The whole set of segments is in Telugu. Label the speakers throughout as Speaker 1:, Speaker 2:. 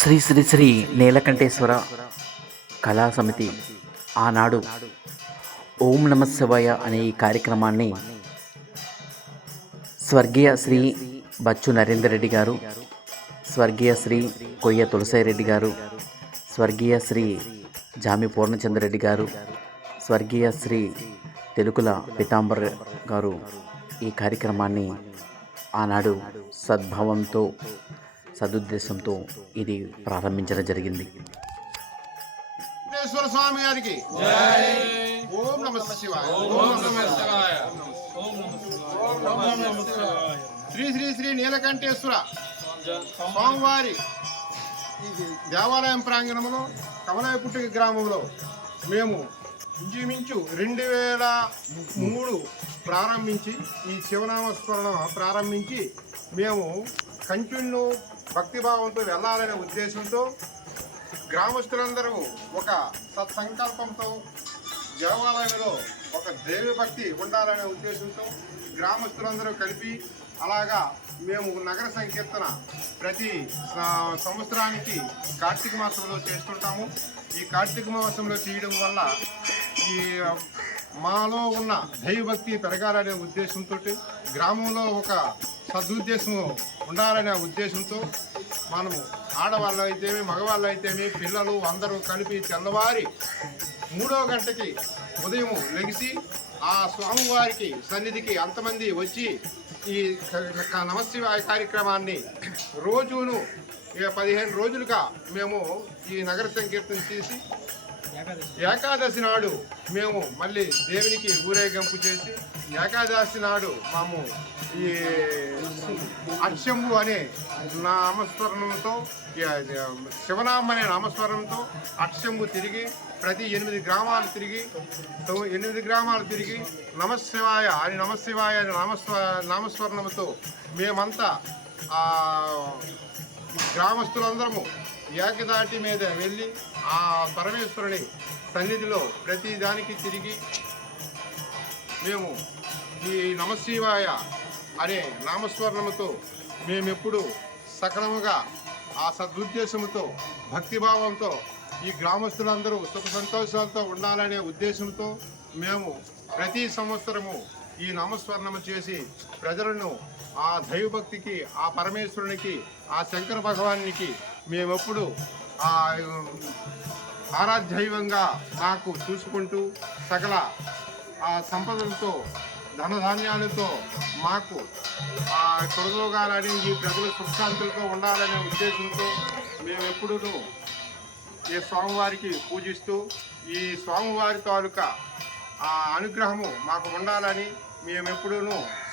Speaker 1: శ్రీ శ్రీ శ్రీ నీలకంఠేశ్వర కళా సమితి ఆనాడు ఓం నమ శివాయ అనే ఈ కార్యక్రమాన్ని స్వర్గీయ శ్రీ బచ్చు నరేందర్ రెడ్డి గారు స్వర్గీయ శ్రీ కొయ్య తులసాయి రెడ్డి గారు స్వర్గీయ శ్రీ జామి పూర్ణచంద్రరెడ్డి గారు స్వర్గీయ శ్రీ తెలుగుల పితాంబర్ గారు ఈ కార్యక్రమాన్ని ఆనాడు సద్భావంతో సదుద్దేశంతో ఇది ప్రారంభించడం జరిగింది.
Speaker 2: స్వామి గారికి. ఓం నమ శివాయ. ఓం నమ శివాయ. శ్రీ శ్రీ శ్రీ నీలకంఠేశ్వర స్వామివారి దేవాలయం ప్రాంగణంలో కమలాయపుట్టి గ్రామంలో మేము ఇంచుమించు రెండు వేల మూడు ప్రారంభించి ఈ శివనామస్మరణ ప్రారంభించి మేము కంటిన్యూ భక్తిభావంతో వెళ్ళాలనే ఉద్దేశంతో గ్రామస్తులందరూ ఒక సత్సంకల్పంతో దేవాలయంలో ఒక దేవి భక్తి ఉండాలనే ఉద్దేశంతో గ్రామస్తులందరూ కలిపి అలాగా మేము నగర సంకీర్తన ప్రతి సంవత్సరానికి కార్తీక మాసంలో చేస్తుంటాము. ఈ కార్తీక మాసంలో చేయడం వల్ల ఈ మాలో ఉన్న దైవభక్తి పెరగాలనే ఉద్దేశంతో గ్రామంలో ఒక సదుద్దేశం ఉండాలనే ఉద్దేశంతో మనము ఆడవాళ్ళు అయితేమి మగవాళ్ళు అయితేమి పిల్లలు అందరూ కలిపి తెల్లవారి మూడో గంటకి ఉదయం లెగిసి ఆ స్వామివారికి సన్నిధికి అంతమంది వచ్చి ఈ నమశివాయ కార్యక్రమాన్ని రోజును పదిహేను రోజులుగా మేము ఈ నగర సంకీర్తన చేసి ఏకాదశి నాడు మేము మళ్ళీ దేవునికి ఊరేగింపు చేసి ఏకాదశి నాడు మేము ఈ అక్షంబు అనే నామస్మరణంతో శివనామ అనే నామస్మరణంతో అక్షంబు తిరిగి ప్రతి ఎనిమిది గ్రామాలు తిరిగి ఎనిమిది గ్రామాలు తిరిగి నమశివాయ అని నమశివాయ అని నామస్వ నామస్మరణంతో మేమంతా గ్రామస్తులందరము ఏకదాటి మీద వెళ్ళి ఆ పరమేశ్వరుని సన్నిధిలో ప్రతిదానికి తిరిగి మేము ఈ నమశివాయ అనే నామస్మరణముతో మేమెప్పుడు సకలముగా ఆ సదుద్దేశంతో భక్తిభావంతో ఈ గ్రామస్తులందరూ సుఖ సంతోషాలతో ఉండాలనే ఉద్దేశంతో మేము ప్రతి సంవత్సరము ఈ నామస్మరణము చేసి ప్రజలను ఆ దైవభక్తికి ఆ పరమేశ్వరునికి ఆ శంకర భగవానికి మేమెప్పుడు ఆ ఆరాధ్యైవంగా నాకు చూసుకుంటూ సకల ఆ సంపదలతో ధనధాన్యాలతో మాకు ఆ తొలగోగాలని ఈ ప్రజలు సుఖశాంతులతో ఉండాలనే ఉద్దేశంతో మేము ఎప్పుడూ ఈ స్వామివారికి పూజిస్తూ ఈ స్వామివారి తాలూకా ఆ అనుగ్రహము మాకు ఉండాలని మేము ఎప్పుడూ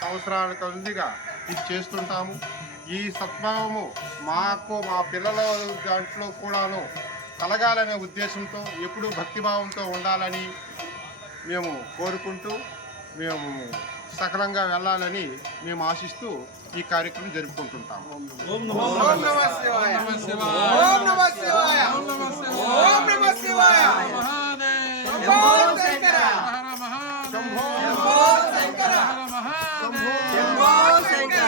Speaker 2: సంవత్సరాల కొద్దిగా ఇది చేస్తుంటాము. ఈ సద్భావము మాకు మా పిల్లల దాంట్లో కూడాను కలగాలనే ఉద్దేశంతో ఎప్పుడూ భక్తిభావంతో ఉండాలని మేము కోరుకుంటూ మేము సకలంగా వెళ్ళాలని మేము ఆశిస్తూ ఈ కార్యక్రమం జరుపుకుంటుంటాము
Speaker 3: ఓం నమ శివాయ ఓం నమ శివాయ ఓం నమ శివాయ శంభో శంకర
Speaker 2: శంభో
Speaker 3: శంభో శంకర శంభో శంకర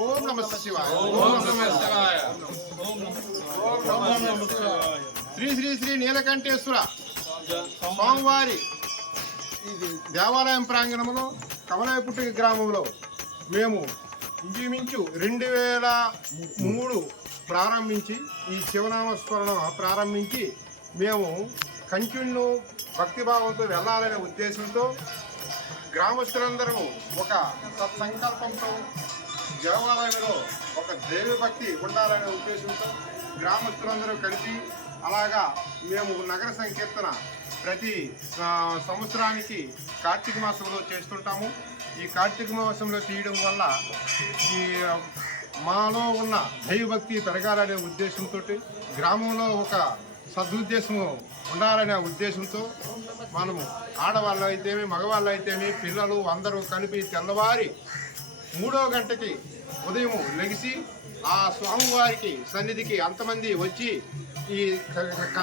Speaker 2: ఓం నమ శివాయ ఓం నమ శివాయ శ్రీ శ్రీ శ్రీ నీలకంఠేశ్వర స్వామివారి ఇది దేవాలయం ప్రాంగణంలో కమలాయపుట్టిక గ్రామంలో మేము ఇంచుమించు రెండు వేల మూడు ప్రారంభించి ఈ శివనామస్మరణ ప్రారంభించి మేము కంటిన్యూ భక్తిభావంతో వెళ్ళాలనే ఉద్దేశంతో గ్రామస్తులందరూ ఒక సత్సంకల్పంతో దేవాలయంలో ఒక దేవి భక్తి ఉండాలనే ఉద్దేశంతో గ్రామస్తులందరూ కలిసి అలాగా మేము నగర సంకీర్తన ప్రతి సంవత్సరానికి కార్తీక మాసంలో చేస్తుంటాము. ఈ కార్తీక మాసంలో చేయడం వల్ల ఈ మాలో ఉన్న దైవభక్తి పెరగాలనే ఉద్దేశంతో గ్రామంలో ఒక సదుద్దేశము ఉండాలనే ఉద్దేశంతో మనము ఆడవాళ్ళు అయితేమి మగవాళ్ళు అయితేమి పిల్లలు అందరూ కలిపి తెల్లవారి మూడో గంటకి ఉదయం లెగిసి ఆ స్వామివారికి సన్నిధికి అంతమంది వచ్చి ఈ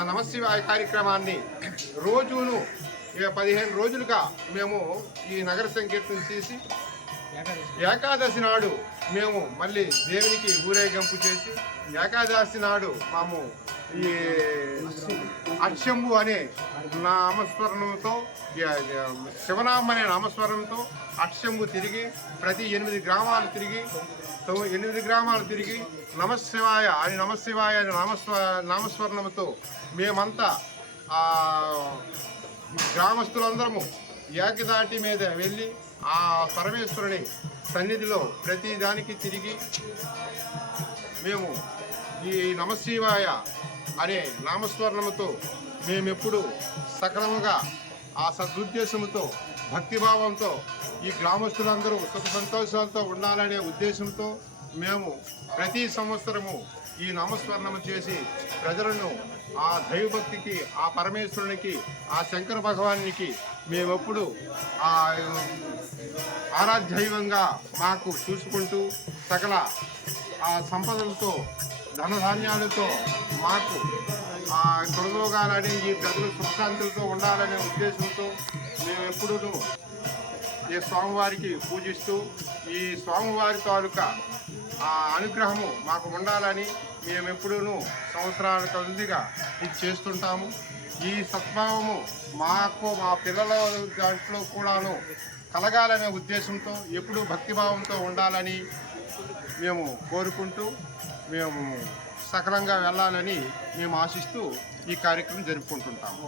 Speaker 2: నమశివాయ కార్యక్రమాన్ని రోజును పదిహేను రోజులుగా మేము ఈ నగర సంకీర్తన చేసి ఏకాదశి నాడు మేము మళ్ళీ దేవునికి ఊరేగింపు చేసి ఏకాదశి నాడు మాము ఈ అక్షంబు అనే నామస్మరణంతో శివనామం అనే నామస్మరణంతో అక్షంబు తిరిగి ప్రతి ఎనిమిది గ్రామాలు తిరిగి ఎనిమిది గ్రామాలు తిరిగి నమశివాయ అని నమశివాయ అనే నామస్వ నామస్మరణంతో మేమంతా గ్రామస్తులందరము ఏకదాటి మీద వెళ్ళి ఆ పరమేశ్వరుని సన్నిధిలో ప్రతిదానికి తిరిగి మేము ఈ నమశివాయ అనే నామస్మరణముతో మేమెప్పుడు సక్రమంగా ఆ సదుద్దేశంతో భక్తిభావంతో ఈ గ్రామస్తులందరూ సుఖ సంతోషాలతో ఉండాలనే ఉద్దేశంతో మేము ప్రతి సంవత్సరము ఈ నామస్మరణము చేసి ప్రజలను ఆ దైవభక్తికి ఆ పరమేశ్వరునికి ఆ శంకర భగవానికి మేమెప్పుడు ఆ ఆరాధ్యైవంగా మాకు చూసుకుంటూ సకల ఆ సంపదలతో ధనధాన్యాలతో మాకు ఆ తొలగోగాలని ఈ ప్రజలు సుఖశాంతులతో ఉండాలనే ఉద్దేశంతో మేము ఎప్పుడూ ఈ స్వామివారికి పూజిస్తూ ఈ స్వామివారి తాలూకా ఆ అనుగ్రహము మాకు ఉండాలని మేము ఎప్పుడూ సంవత్సరాల కొద్దిగా ఇది చేస్తుంటాము. ఈ సద్భావము మాకు మా పిల్లల దాంట్లో కూడాను కలగాలనే ఉద్దేశంతో ఎప్పుడూ భక్తిభావంతో ఉండాలని మేము కోరుకుంటూ మేము సకలంగా వెళ్ళాలని మేము ఆశిస్తూ ఈ కార్యక్రమం జరుపుకుంటుంటాము.